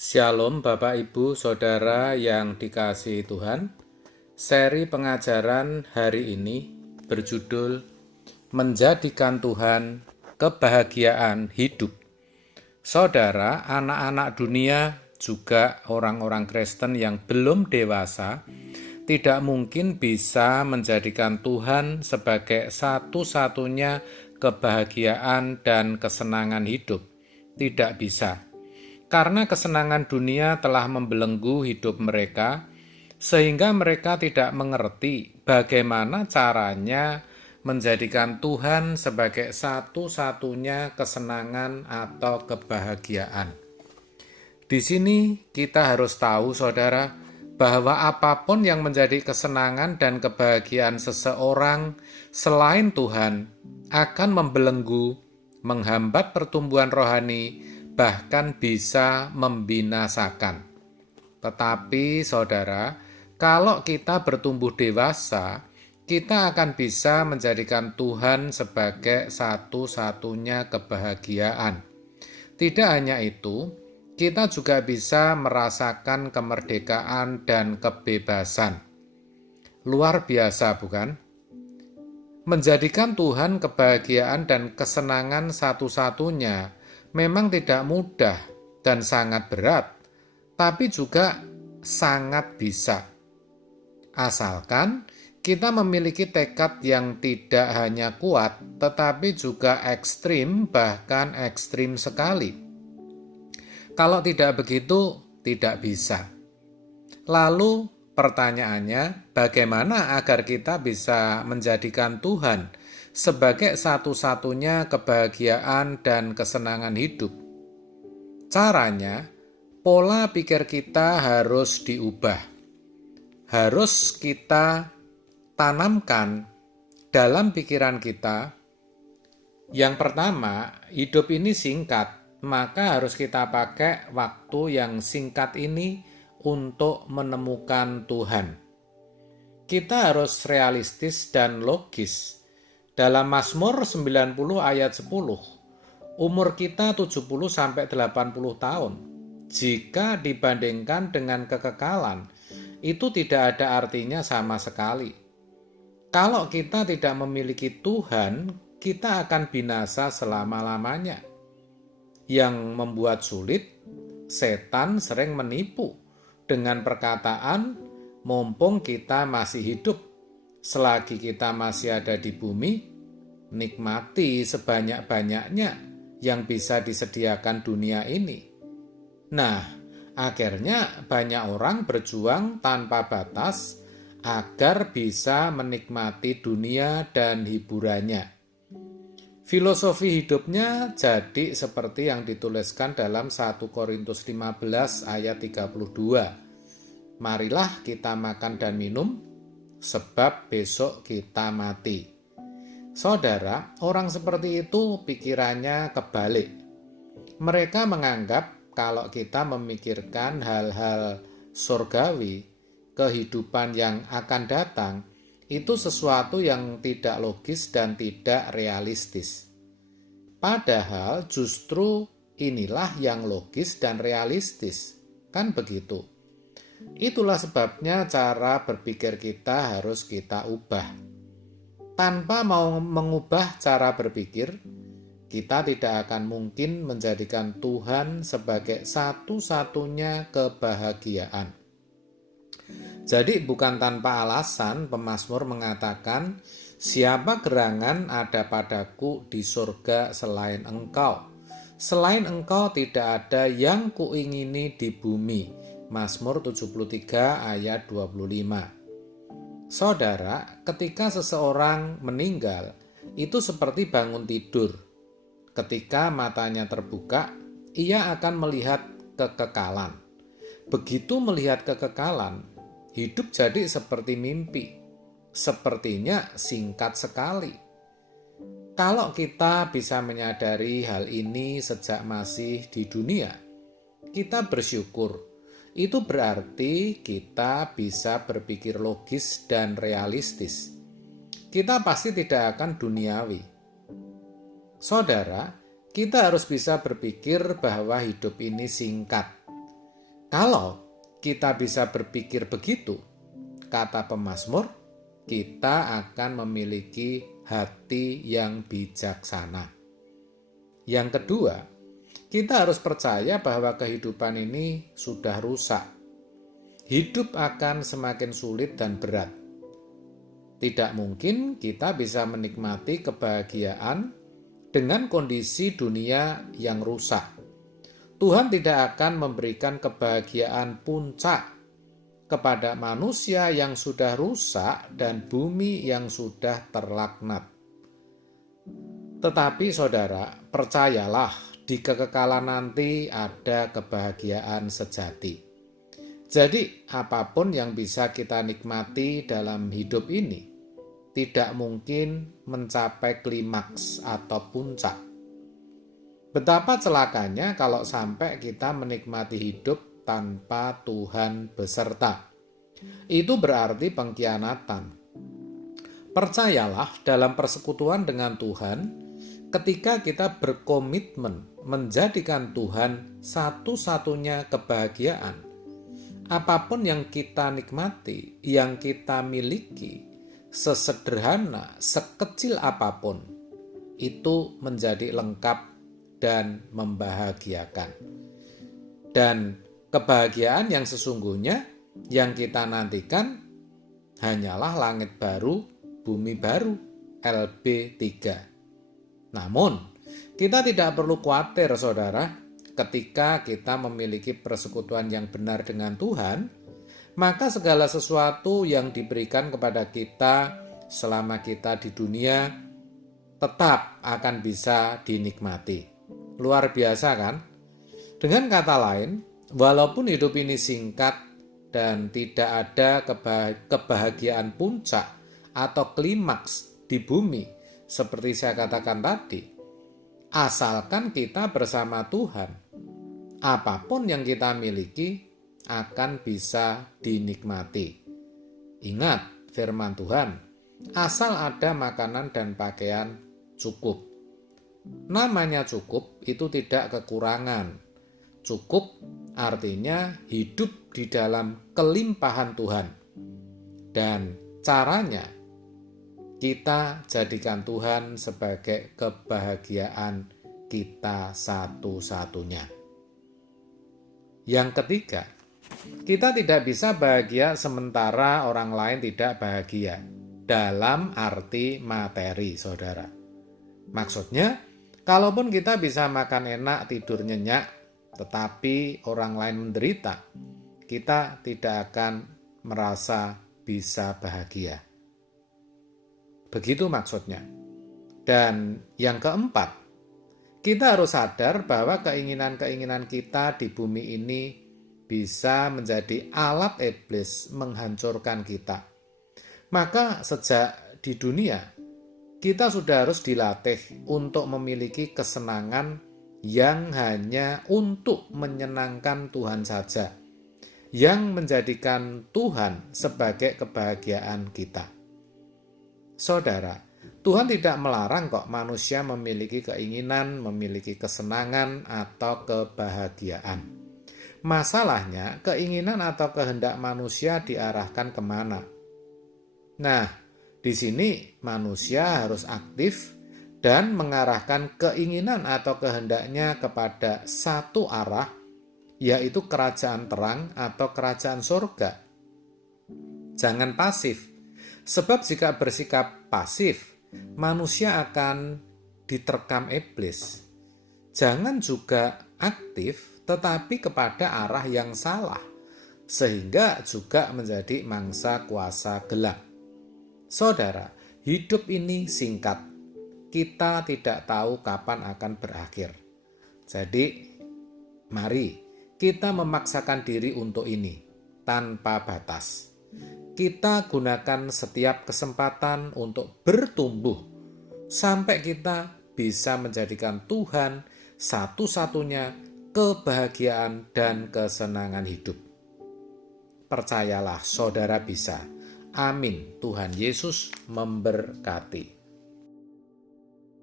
Shalom Bapak Ibu Saudara yang dikasihi Tuhan. Seri pengajaran hari ini berjudul Menjadikan Tuhan Kebahagiaan Hidup. Saudara, anak-anak dunia juga orang-orang Kristen yang belum dewasa tidak mungkin bisa menjadikan Tuhan sebagai satu-satunya kebahagiaan dan kesenangan hidup. Tidak bisa. Karena kesenangan dunia telah membelenggu hidup mereka, sehingga mereka tidak mengerti bagaimana caranya menjadikan Tuhan sebagai satu-satunya kesenangan atau kebahagiaan. Di sini kita harus tahu, saudara, bahwa apapun yang menjadi kesenangan dan kebahagiaan seseorang selain Tuhan akan membelenggu, menghambat pertumbuhan rohani, bahkan bisa membinasakan. Tetapi saudara, kalau kita bertumbuh dewasa, kita akan bisa menjadikan Tuhan sebagai satu-satunya kebahagiaan. Tidak hanya itu, kita juga bisa merasakan kemerdekaan dan kebebasan. Luar biasa, bukan? Menjadikan Tuhan kebahagiaan dan kesenangan satu-satunya memang tidak mudah dan sangat berat, tapi juga sangat bisa. Asalkan kita memiliki tekad yang tidak hanya kuat, tetapi juga ekstrim, bahkan ekstrim sekali. Kalau tidak begitu, tidak bisa. Lalu pertanyaannya, bagaimana agar kita bisa menjadikan Tuhan sebagai satu-satunya kebahagiaan dan kesenangan hidup? Caranya, pola pikir kita harus diubah. Harus kita tanamkan dalam pikiran kita. Yang pertama, hidup ini singkat, maka harus kita pakai waktu yang singkat ini untuk menemukan Tuhan. Kita harus realistis dan logis. Dalam Mazmur 90 ayat 10, umur kita 70-80 tahun. Jika dibandingkan dengan kekekalan, itu tidak ada artinya sama sekali. Kalau kita tidak memiliki Tuhan, kita akan binasa selama-lamanya. Yang membuat sulit, setan sering menipu dengan perkataan, mumpung kita masih hidup, selagi kita masih ada di bumi, nikmati sebanyak-banyaknya yang bisa disediakan dunia ini. Nah, akhirnya banyak orang berjuang tanpa batas agar bisa menikmati dunia dan hiburannya. Filosofi hidupnya jadi seperti yang dituliskan dalam 1 Korintus 15 ayat 32. Marilah kita makan dan minum, sebab besok kita mati. Saudara, orang seperti itu pikirannya kebalik. Mereka menganggap kalau kita memikirkan hal-hal surgawi, kehidupan yang akan datang, itu sesuatu yang tidak logis dan tidak realistis. Padahal justru inilah yang logis dan realistis. Kan begitu? Itulah sebabnya cara berpikir kita harus kita ubah. Tanpa mau mengubah cara berpikir, kita tidak akan mungkin menjadikan Tuhan sebagai satu-satunya kebahagiaan. Jadi bukan tanpa alasan pemazmur mengatakan, siapa gerangan ada padaku di surga selain engkau. Selain engkau tidak ada yang kuingini di bumi. Mazmur 73 ayat 25. Saudara, ketika seseorang meninggal, itu seperti bangun tidur. Ketika matanya terbuka, ia akan melihat kekekalan. Begitu melihat kekekalan, hidup jadi seperti mimpi. Sepertinya singkat sekali. Kalau kita bisa menyadari hal ini sejak masih di dunia, kita bersyukur. Itu berarti kita bisa berpikir logis dan realistis. Kita pasti tidak akan duniawi. Saudara, kita harus bisa berpikir bahwa hidup ini singkat. Kalau kita bisa berpikir begitu, kata pemazmur, kita akan memiliki hati yang bijaksana. Yang kedua, kita harus percaya bahwa kehidupan ini sudah rusak. Hidup akan semakin sulit dan berat. Tidak mungkin kita bisa menikmati kebahagiaan dengan kondisi dunia yang rusak. Tuhan tidak akan memberikan kebahagiaan puncak kepada manusia yang sudah rusak dan bumi yang sudah terlaknat. Tetapi saudara, percayalah, di kekekalan nanti ada kebahagiaan sejati. Jadi, apapun yang bisa kita nikmati dalam hidup ini tidak mungkin mencapai klimaks atau puncak. Betapa celakanya kalau sampai kita menikmati hidup tanpa Tuhan beserta. Itu berarti pengkhianatan. Percayalah, dalam persekutuan dengan Tuhan, ketika kita berkomitmen menjadikan Tuhan satu-satunya kebahagiaan, apapun yang kita nikmati, yang kita miliki, sesederhana, sekecil apapun, itu menjadi lengkap dan membahagiakan. Dan kebahagiaan yang sesungguhnya yang kita nantikan hanyalah langit baru, bumi baru, LB3. Namun, kita tidak perlu khawatir, saudara, ketika kita memiliki persekutuan yang benar dengan Tuhan, maka segala sesuatu yang diberikan kepada kita selama kita di dunia tetap akan bisa dinikmati. Luar biasa kan? Dengan kata lain, walaupun hidup ini singkat dan tidak ada kebahagiaan puncak atau klimaks di bumi, seperti saya katakan tadi, asalkan kita bersama Tuhan, apapun yang kita miliki akan bisa dinikmati. Ingat firman Tuhan, asal ada makanan dan pakaian cukup. Namanya cukup itu tidak kekurangan. Cukup artinya hidup di dalam kelimpahan Tuhan. Dan caranya kita jadikan Tuhan sebagai kebahagiaan kita satu-satunya. Yang ketiga, kita tidak bisa bahagia sementara orang lain tidak bahagia dalam arti materi, saudara. Maksudnya, kalaupun kita bisa makan enak, tidur nyenyak, tetapi orang lain menderita, kita tidak akan merasa bisa bahagia. Begitu maksudnya. Dan yang keempat, kita harus sadar bahwa keinginan-keinginan kita di bumi ini bisa menjadi alat iblis menghancurkan kita. Maka sejak di dunia, kita sudah harus dilatih untuk memiliki kesenangan yang hanya untuk menyenangkan Tuhan saja, yang menjadikan Tuhan sebagai kebahagiaan kita. Saudara, Tuhan tidak melarang kok manusia memiliki keinginan, memiliki kesenangan atau kebahagiaan. Masalahnya, keinginan atau kehendak manusia diarahkan kemana? Nah, di sini manusia harus aktif dan mengarahkan keinginan atau kehendaknya kepada satu arah, yaitu kerajaan terang atau kerajaan surga. Jangan pasif. Sebab jika bersikap pasif, manusia akan diterkam iblis. Jangan juga aktif, tetapi kepada arah yang salah, sehingga juga menjadi mangsa kuasa gelap. Saudara, hidup ini singkat. Kita tidak tahu kapan akan berakhir. Jadi, mari kita memaksakan diri untuk ini, tanpa batas. Kita gunakan setiap kesempatan untuk bertumbuh sampai kita bisa menjadikan Tuhan satu-satunya kebahagiaan dan kesenangan hidup. Percayalah, saudara bisa. Amin. Tuhan Yesus memberkati.